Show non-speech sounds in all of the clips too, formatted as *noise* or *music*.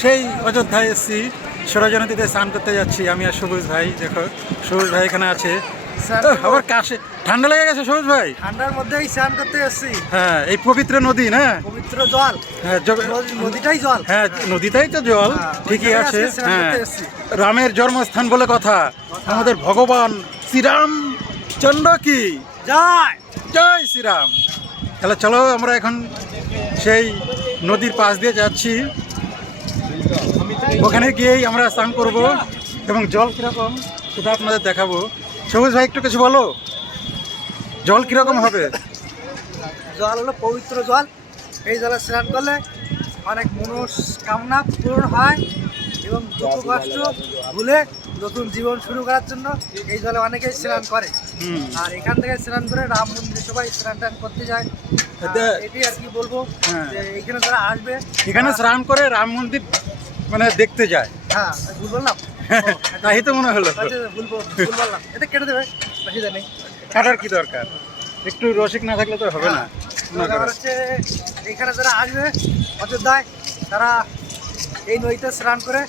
সেই অযোধ্যায় এসেছি সরোজা স্নান করতে যাচ্ছি। আমি আর সবুজ ভাই দেখো সবুজ ভাই এখানে আছে। আবার কাশে। ঠান্ডা লেগে গেছে সবুজ ভাই? ঠান্ডার মধ্যেই স্নান করতে এসেছি। হ্যাঁ এই পবিত্র নদী না? পবিত্র জল। হ্যাঁ নদীটাই জল। হ্যাঁ নদীটাই তো জল হ্যাঁ, ঠিকই আছে হ্যাঁ রামের জন্মস্থান বলে কথা। আমাদের ভগবান শ্রীরাম চন্দ্র কি? যায় জয় শ্রীরাম। তাহলে চলো আমরা এখন সেই নদীর পাশ দিয়ে যাচ্ছি। ওখানে গিয়েই আমরা স্নান করব এবং জল কীরকম সেটা আপনাদের দেখাবো। সবুজ ভাই একটু কিছু বলো? জল কীরকম হবে? জল হলো পবিত্র জল। এই জলে স্নান করলে অনেক মনস্কামনা পূরণ হয় এবং দুঃখ কষ্ট ভুলে নতুন জীবন শুরু করার জন্য এই জলে অনেকেই স্নান করে। আর এখান থেকে স্নান করে রাম মন্দিরে সবাই স্নান টান করতে যায়। এটি আর কি বলব হ্যাঁ। এখানে যারা আসবে এখানে স্নান করে রাম মন্দির মানে দেখতে যায়। হ্যাঁ ভুল বললাম? *laughs* তাই তো মনে হলো। ভুল বল- ভুল বললাম। এটা কেটে দেবে অসুবিধা নেই। কাটার কি দরকার? একটু রসিক না থাকলে তো হবে না। ব্যাপার হচ্ছে এখানে যারা আসবে অযোধ্যায় তারা এই নদীতে স্নান করে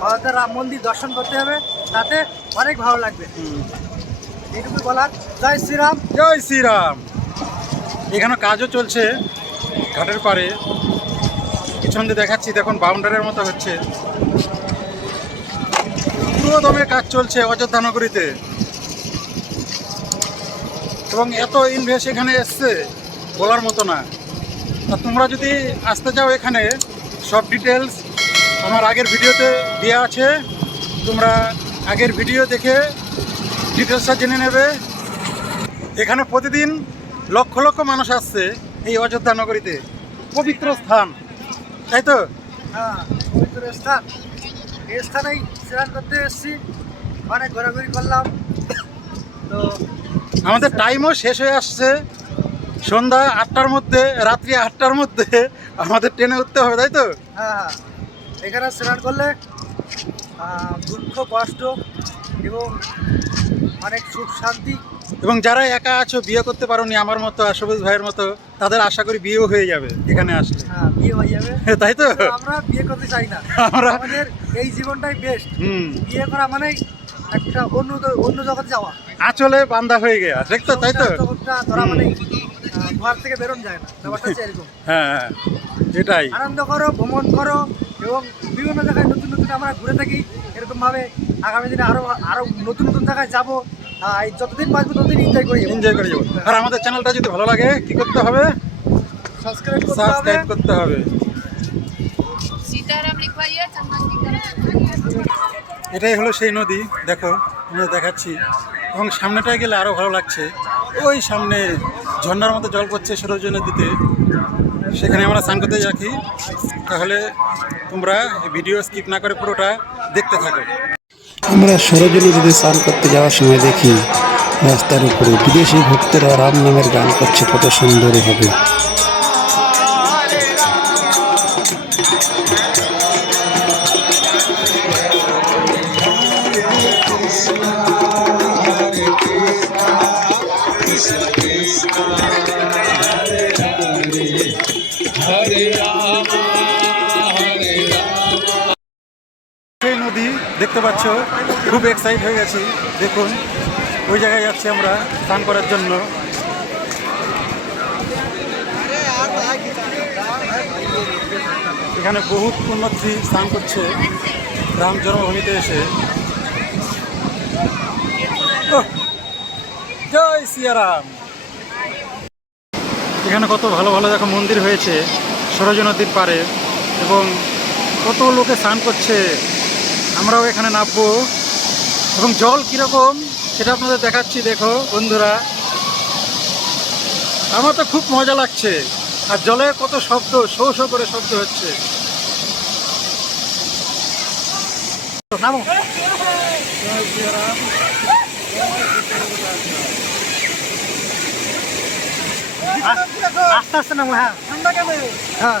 অযোধ্যা রাম মন্দির দর্শন করতে হবে। তাতে অনেক ভালো লাগবে। এইটুকু বলার। জয় শ্রীরাম। জয় শ্রীরাম। এখানে কাজও চলছে। ঘাটের পারে পিছন দিয়ে দেখাচ্ছি, দেখুন বাউন্ডারির মতো হচ্ছে। পুরো দমে কাজ চলছে অযোধ্যা নগরীতে। এবং এত ইনভেস্ট এখানে এসছে, বলার মতো না। তা তোমরা যদি আসতে চাও এখানে, সব ডিটেলস আমার আগের ভিডিওতে দেওয়া আছে। তোমরা আগের ভিডিও দেখে ডিটেলসটা জেনে নেবে। এখানে প্রতিদিন লক্ষ লক্ষ মানুষ আসছে এই অযোধ্যা নগরীতে। পবিত্র স্থান। তাই তো? হ্যাঁ পবিত্র স্থান। এই স্থানেই স্নান করতে এসেছি। অনেক ঘোরাঘুরি করলাম। তো আমাদের টাইমও শেষ হয়ে আসছে। সন্ধ্যা আটটার মধ্যে রাত্রি আটটার মধ্যে আমাদের ট্রেনে উঠতে হবে তাই তো? হ্যাঁ হ্যাঁ। এখানে স্নান করলে দুঃখ কষ্ট এবং অনেক সুখ শান্তি। এবং যারা একা আছো বিয়ে করতে পারোনি আমার মতো সবুজ ভাইয়ের মতো তাদের আশা করি বিয়েও হয়ে যাবে এখানে আসলে। হ্যাঁ, বিয়ে হয়ে যাবে। তাই তো? তো আমরা বিয়ে করতে চাই না। আমরা- আমাদের এই জীবনটাই বেস্ট হুম। বিয়ে করা মানেই একটা অন্য অন্য জগতে যাওয়া। আঁচলে বান্ধা হয়ে গেছে দেখতো তাই তো? ধরা আহ, ঘর থেকে বেরোন যায় না। ব্যাপারটা হচ্ছে এরকম। হ্যাঁ হ্যাঁ এটাই। আনন্দ করো ভ্রমণ করো এবং বিভিন্ন জায়গায় নতুন নতুন আমরা ঘুরে থাকি। এরকম ভাবে আগামী দিনে আরও আরও নতুন নতুন জায়গায় যাব। এই যতদিন বাঁচবো ততদিন এনজয় করি এনজয় করে যাব। আর আমাদের চ্যানেলটা যদি ভালো লাগে কি করতে হবে? সাবস্ক্রাইব করতে হবে। এটাই হলো সেই নদী দেখো আমরা দেখাচ্ছি। এবং সামনেটায় গেলে আরও ভালো লাগছে। ওই সামনে ঝর্নার মতো জল পড়ছে সরোজ নদীতে। সেখানে আমরা স্নান করতে রাখি তাহলে তোমরা ভিডিও স্কিপ না করে পুরোটা দেখতে থাকো। আমরা সরোজনী নদীতে স্নান করতে যাওয়ার সময় দেখি রাস্তার উপরে বিদেশি ভক্তরা রাম নামের গান করছে কত সুন্দর হবে। দেখতে পাচ্ছ, খুব এক্সাইট হয়ে গেছি। দেখুন, ওই জায়গায় যাচ্ছি আমরা, স্নান করার জন্য। এখানে বহুত পুণ্যার্থী স্নান করছে, রাম জন্মভূমিতে এসে। জয় সিয়ারাম। এখানে কত ভালো ভালো দেখো মন্দির হয়েছে সরোজ নদীর পাড়ে, এবং কত লোকে স্নান করছে। আমরাও এখানে নামবো। এবং জল কীরকম সেটা আপনাদের দেখাচ্ছি দেখো বন্ধুরা। আমার তো খুব মজা লাগছে। আর জলে কত শব্দ শো শো করে শব্দ হচ্ছে। নামো। আস্তে আস্তে নামো হ্যাঁ। হ্যাঁ।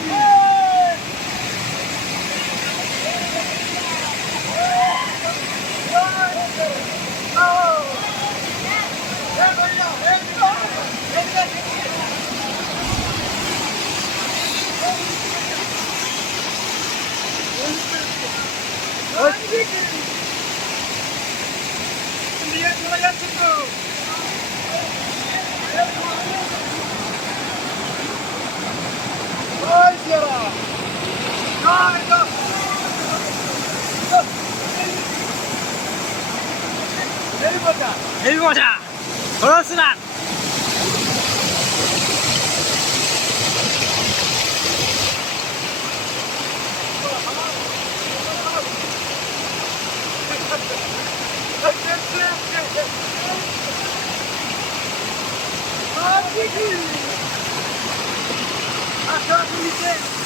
জয় রাম নিয়ে চলে যাচ্ছে তো ওই সিয়ারা জয় জয় এই মজা এই মজা ধরো স্নান भैया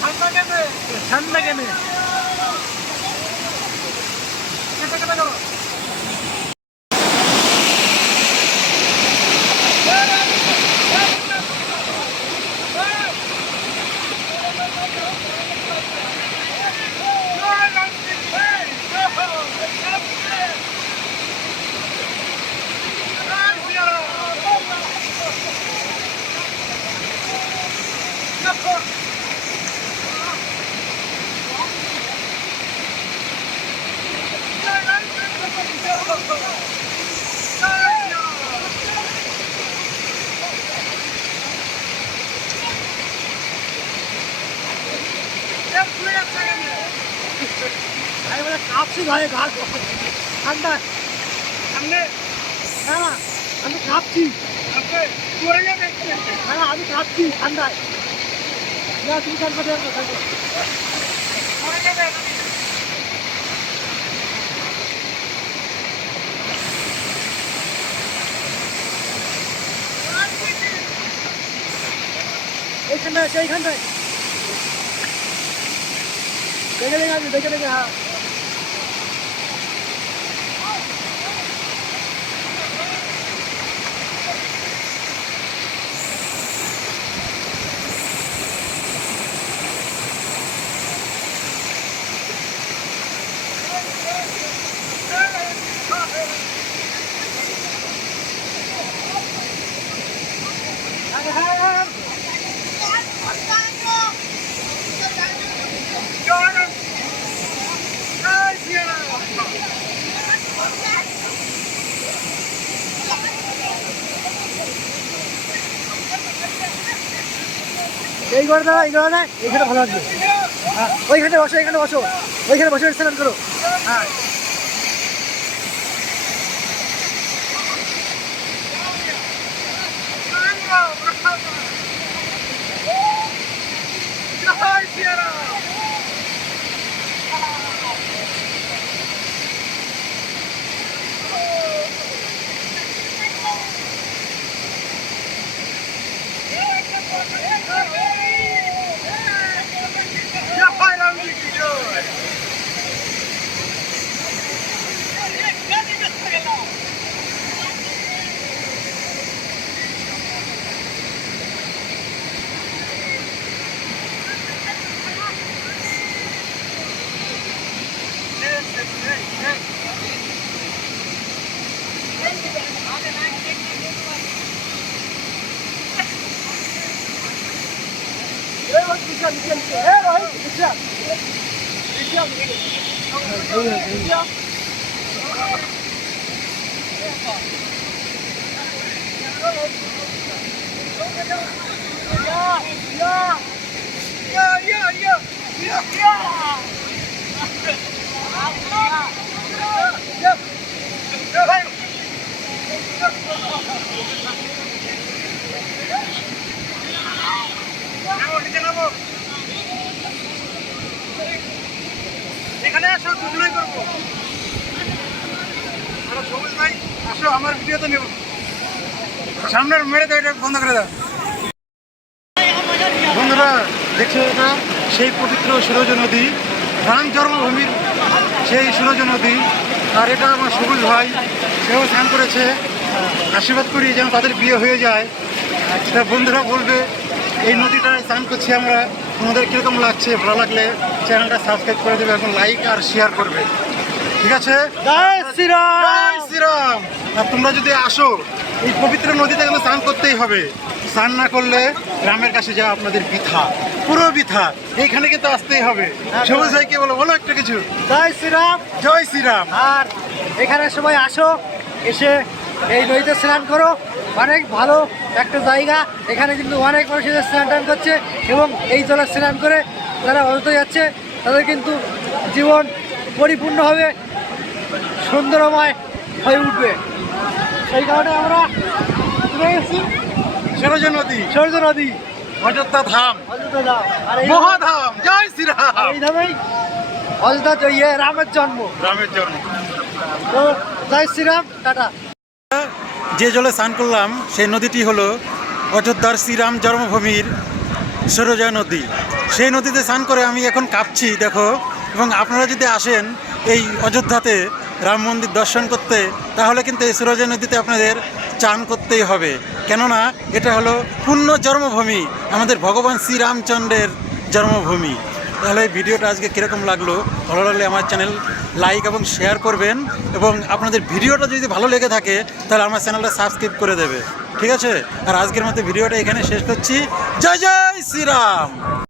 ঠান্ডা কেনে? ঠান্ডা কেনে কেটে কেটে গেল কাঁপছি ভাই গাছ ঠান্ডা সামনে না না আমি কাঁপছি পড়ে যাবে না না আমি কাঁপছি ঠান্ডায় না তুমি কান পাঠে আনব পড়ে যাবে এইখানটায় সেইখানটায় দেখে দেখে আমি দেখে দেখে হ্যাঁ এইখানে ভালো লাগবে। হ্যাঁ ওইখানে বসো এখানে বসো ওইখানে বসে স্নান করো। হ্যাঁ। 叫你进去！哎，不是，谁叫你进去？哎，对呀，对呀。ভিডিও নেব। সামনের মেরে দাও, এটা বন্ধ করে দাও। বন্ধুরা, দেখছ এটা? সেই পবিত্র সুরজ নদী, রাম জন্মভূমির সেই সুরজ নদী। আর এটা আমার সবুজ ভাই, সেও স্নান করেছে। আশীর্বাদ করি যেন তাদের বিয়ে হয়ে যায়। তা বন্ধুরা বলবে, এই নদীটায় স্নান করছি আমরা। তোমাদের কীরকম লাগছে? ভালো লাগলে চ্যানেলটা সাবস্ক্রাইব করে দেবে এবং লাইক আর শেয়ার করবে। ঠিক আছে? জয় শ্রীরাম! শ্রীরাম! আর তোমরা যদি আসো এই পবিত্র নদীতে কিন্তু স্নান করতেই হবে। স্নান না করলে গ্রামের কাছে যাওয়া আপনাদের বৃথা। পুরো বৃথা। এইখানে কিন্তু আসতেই হবে। সবুজ ভাই কি বলো বলো একটা কিছু। জয় শ্রীরাম! জয় শ্রীরাম! আর এখানে সবাই আসো এসে এই নদীতে স্নান করো। অনেক ভালো একটা জায়গা। এখানে কিন্তু অনেক মানুষ স্নান টান করছে এবং এই জলে স্নান করে যারা অযথা যাচ্ছে তাদের কিন্তু জীবন পরিপূর্ণভাবে সুন্দরময় হয়ে উঠবে। সেই কারণে আমরা চলে গেছি সরজ নদী। সূর্য নদী। অযোধ্যা ধাম। অযোধ্যা ধাম। আর এই মহাধাম। জয় শ্রীরাম এই ধামেই অযোধ্যা ইয়ে রামের জন্ম। রামের জন্ম। তো জয় শ্রীরাম টাটা। যে জলে স্নান করলাম সেই নদীটি হলো অযোধ্যার শ্রীরাম জন্মভূমির সরোজা নদী। সেই নদীতে স্নান করে আমি এখন কাঁপছি, দেখো। এবং আপনারা যদি আসেন এই অযোধ্যাতে রাম মন্দির দর্শন করতে, তাহলে কিন্তু এই সরোজা নদীতে আপনাদের চান করতেই হবে। কেননা এটা হলো পূর্ণ জন্মভূমি, আমাদের ভগবান শ্রীরামচন্দ্রের জন্মভূমি। তাহলে এই ভিডিওটা আজকে কীরকম লাগল? ভালো লাগলে আমার চ্যানেল লাইক এবং শেয়ার করবেন এবং আপনাদের ভিডিওটা যদি ভালো লেগে থাকে, তাহলে আমার চ্যানেলটা সাবস্ক্রাইব করে দেবে। ঠিক আছে? আর আজকের মতো ভিডিওটা এখানে শেষ করছি। জয় জয় শ্রীরাম!